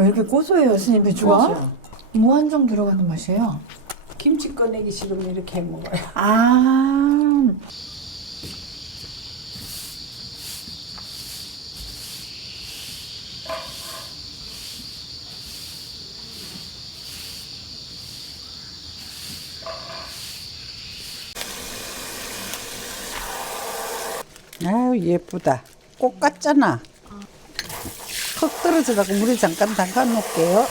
왜 이렇게 고소해요, 스님 배추가? 고소해요. 무한정 들어가는 맛이에요. 김치 꺼내기 싫으면 이렇게 해 먹어요. 아, 아유 예쁘다. 꽃 같잖아. 흙 떨어지라고 물에 잠깐 담가 놓을게요.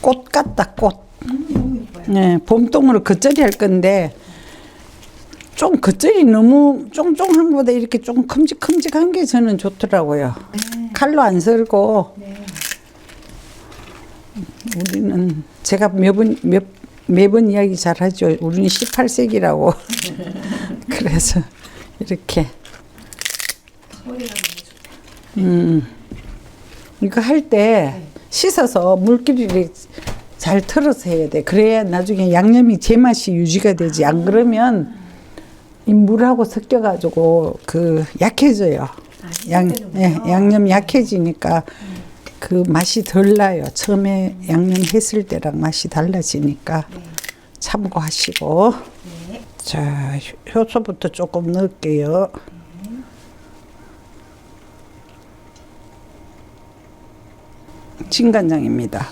꽃 같다 꽃. 너무 예뻐요. 네, 봄동으로 겉절이 할 건데 좀 겉절이 너무 쫑쫑한 것보다 이렇게 좀 큼직큼직한 게 저는 좋더라고요. 네. 칼로 안 썰고 네. 우리는 제가 매번 이야기 잘하죠. 우리는 18세기라고. 그래서 이렇게 소리가 너무 좋다. 이거 할 때 씻어서 물기를 잘 털어서 해야 돼. 그래야 나중에 양념이 제맛이 유지가 되지. 안 그러면 이 물하고 섞여가지고 그 약해져요. 양념 약해지니까 그 맛이 덜 나요. 처음에 양념 했을 때랑 맛이 달라지니까 참고하시고. 네. 자, 효소부터 조금 넣을게요. 진간장입니다.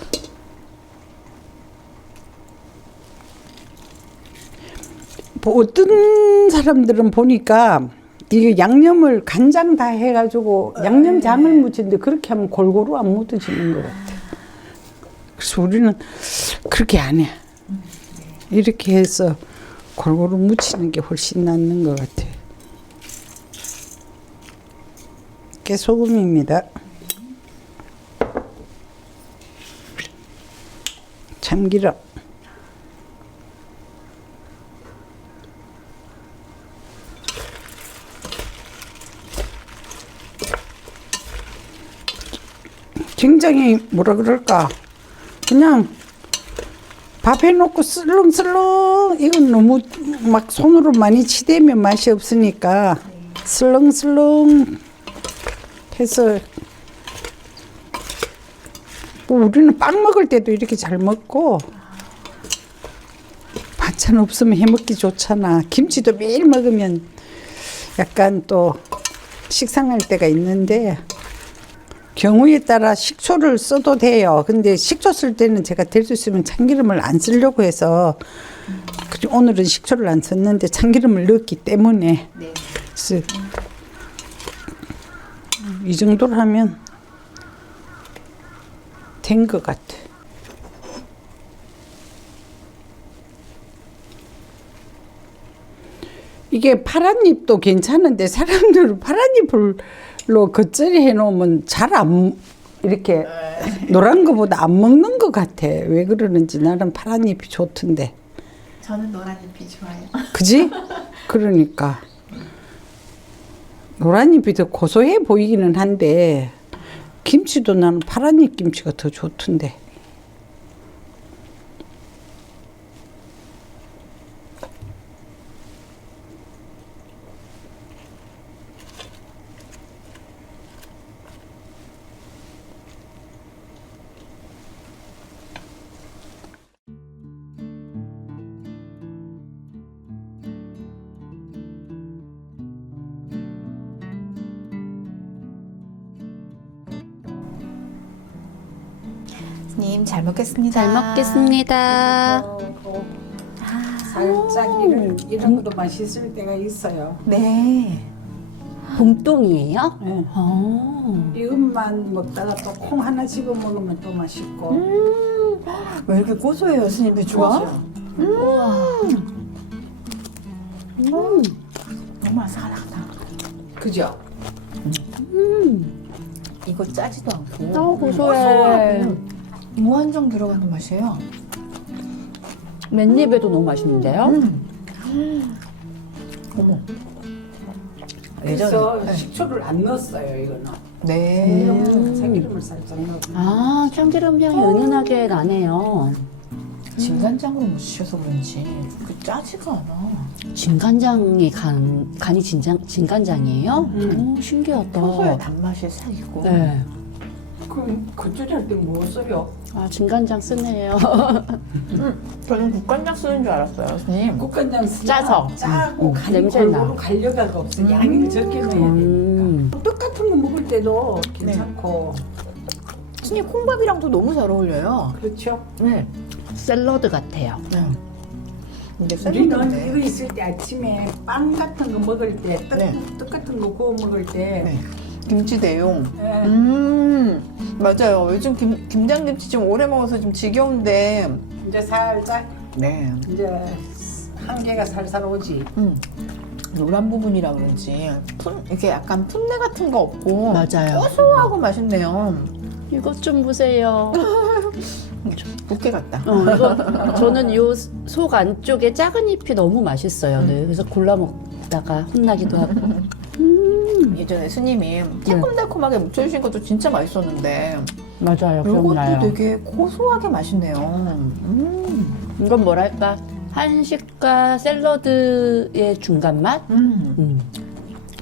뭐 어떤 사람들은 보니까 이게 양념을 간장 다 해가지고 양념장을 묻히는데 그렇게 하면 골고루 안 묻어지는 것 같아. 그래서 우리는 그렇게 안 해. 이렇게 해서 골고루 묻히는 게 훨씬 낫는 것 같아. 깨소금입니다. 참기름. 굉장히 뭐라 그럴까 그냥 밥 해놓고 슬렁슬렁 이건 너무 막 손으로 많이 치대면 맛이 없으니까 슬렁슬렁 해서 뭐 우리는 빵 먹을 때도 이렇게 잘 먹고 반찬 없으면 해먹기 좋잖아. 김치도 매일 먹으면 약간 또 식상할 때가 있는데 경우에 따라 식초를 써도 돼요. 근데 식초 쓸 때는 제가 될 수 있으면 참기름을 안 쓰려고 해서 오늘은 식초를 안 썼는데 참기름을 넣었기 때문에 네. 그래서 이 정도로 하면 된 것 같아. 이게 파란 잎도 괜찮은데 사람들은 파란 잎으로 겉절이 해놓으면 잘 안 이렇게 노란 거보다 안 먹는 것 같아. 왜 그러는지 나는 파란 잎이 좋던데. 저는 노란 잎이 좋아요. 그지? 그러니까 노란 잎이 더 고소해 보이기는 한데 김치도 나는 파란 잎 김치가 더 좋던데. 스님 잘 먹겠습니다. 잘 먹겠습니다. 살짝 이런 것도 맛있을 때가 있어요. 네. 봄동이에요? 네. 어. 이것만 먹다가 또 콩 하나 집어 먹으면 또 맛있고. 왜 이렇게 고소해요, 스님 배추가? 고소해요. 우와. 너무 아삭아삭하다. 그죠? 이거 짜지도 않고. 아, 고소해. 무한정 들어가는 맛이에요. 맨입에도 너무 맛있는데요? 어머. 그래서 예전에. 식초를 안 넣었어요, 이거는. 네. 참기름을 살짝 넣고. 아, 참기름 향이 은은하게 나네요. 진간장으로 무치셔서 그런지 그 짜지가 않아. 진간장이 간이 진간장이에요? 오, 신기하다. 평소에 단맛이 싹 있고. 네. 그럼 겉절이할 때 뭐 써요? 아, 진간장 쓰네요. 저는 국간장 쓰는 줄 알았어요, 교수님. 국간장 쓰면 짜서. 짜고 간이 냄새 나. 골고루 갈려가가 없어. 양이 적게 넣어야 되니까. 떡 같은 거 먹을 때도 괜찮고. 교수님 콩밥이랑도 너무 잘 어울려요. 그렇죠. 네. 샐러드 같아요. 네. 근데 우리는 샐러드인데. 이거 있을 때 아침에 빵 같은 거 먹을 때, 떡 같은 거 구워 먹을 때. 네. 김치 대용. 네. 맞아요. 요즘 김장김치 좀 오래 먹어서 좀 지겨운데. 이제 살짝 네. 이제 한계가 살살 오지. 노란 부분이라 그런지 이렇게 약간 풋내 같은 거 없고 맞아요. 고소하고 맛있네요. 이것 좀 보세요. 부케 같다. 이거 저는 요 속 안쪽에 작은 잎이 너무 맛있어요. 네, 그래서 골라 먹다가 혼나기도 하고. 예전에 스님이 새콤달콤하게 무쳐주신 것도 진짜 맛있었는데 맞아요. 이것도 기억나요. 되게 고소하게 맛있네요. 이건 뭐랄까 한식과 샐러드의 중간 맛?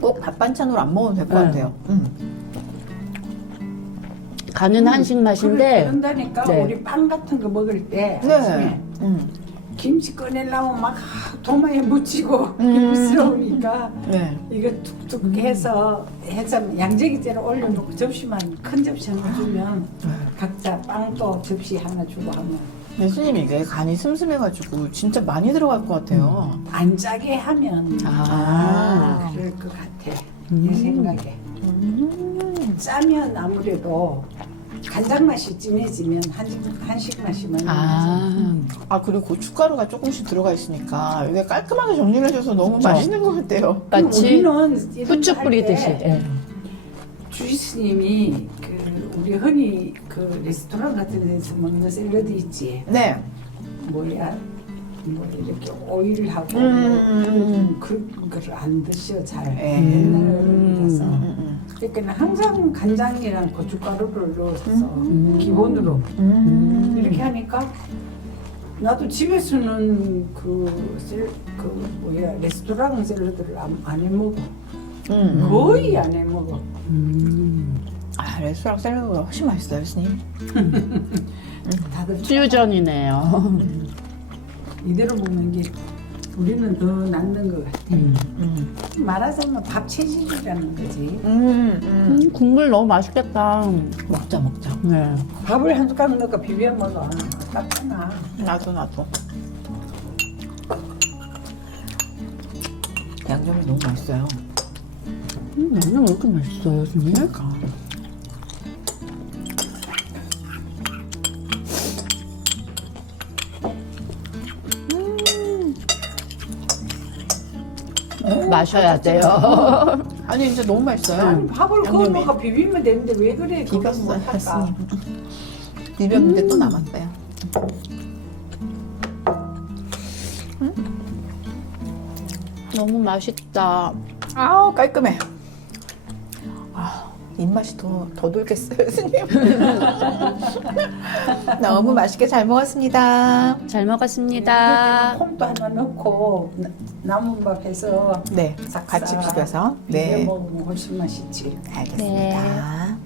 꼭 밥 반찬으로 안 먹어도 될 것 네. 같아요. 가는 한식 맛인데 그런다니까 네. 우리 빵 같은 거 먹을 때 네. 아침에 김치 꺼내려면 막 도마에 묻히고 힘스러우니까 네. 이거 툭툭 해서 양재기째로 올려놓고 접시만 큰 접시 하나 주면 각자 빵도 접시 하나 주고 하면 네, 스님 이게 간이 슴슴해가지고 진짜 많이 들어갈 것 같아요. 안 짜게 하면 아. 그럴 것 같아 내 생각에 짜면 아무래도 간장 맛이 진해지면 한식 맛이 많이 나지. 그리고 고춧가루가 조금씩 들어가 있으니까 이게 깔끔하게 정리를 해줘서 너무 그렇죠. 맛있는 것 같아요. 마치 우리는 이런 후추 거할 뿌리듯이. 때 예. 주스님이 우리 흔히 그 레스토랑 같은 데서 먹는 샐러드 있지. 네. 뭐야 뭐 이렇게 오일하고 그런 거를 안 드셔 잘. 옛날이라서. 그러니까 항상 간장이랑 고춧가루를 넣어서 기본으로 이렇게 하니까 나도 집에서는 레스토랑 샐러드를 안 해 먹어. 거의 안 해 먹어. 레스토랑 샐러드가 훨씬 맛있어요, 스님. 다들 퓨전이네요. 이대로 먹는 게 우리는 더 낫는 것 같아. 말하자면 밥 체질이라는 거지. 국물 너무 맛있겠다. 먹자. 네. 밥을 한 숟가락 넣고 비벼 먹어. 딱 하나. 나도. 양념이 너무 맛있어요. 양념 왜 이렇게 맛있어요, 선생님? 그러니까. 마셔야 돼요. 아니 진짜 너무 맛있어요. 아니 밥을 구워 양념이. 먹어 비비면 되는데 왜 그래? 그걸 비볐어요, 못할까? 스님. 비볐는데 또 남았어요. 너무 맛있다. 깔끔해. 입맛이 더 돌겠어요, 스님. 너무 맛있게 잘 먹었습니다. 잘 먹었습니다. 콩도 하나 넣고 남은 밥 해서 네, 같이 비벼서. 비벼 네, 먹으면 훨씬 맛있지. 알겠습니다.